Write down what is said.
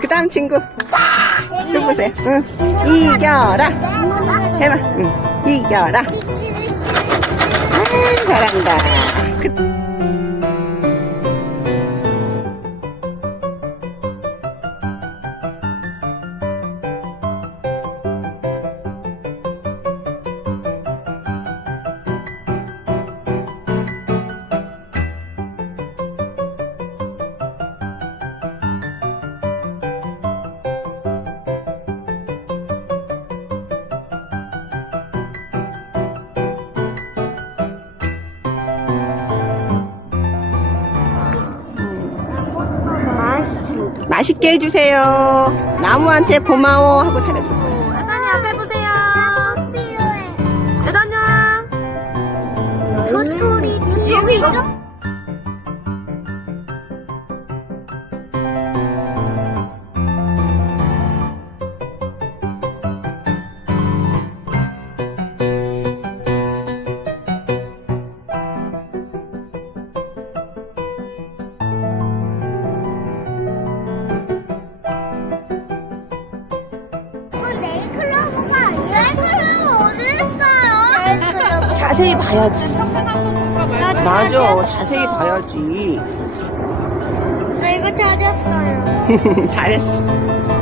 그 다음 친구. 줘보세요. 응. 이겨라. 해봐. 응. 이겨라. 잘한다. 맛있게 해주세요. 나무한테 고마워 하고 잘해줘. 여단이 앞에 보세요. 여단이야. 도토리 여기 있죠? 자세히 봐야지. 맞아. 자세히 봐야지. 나 이거 찾았어요. 잘했어.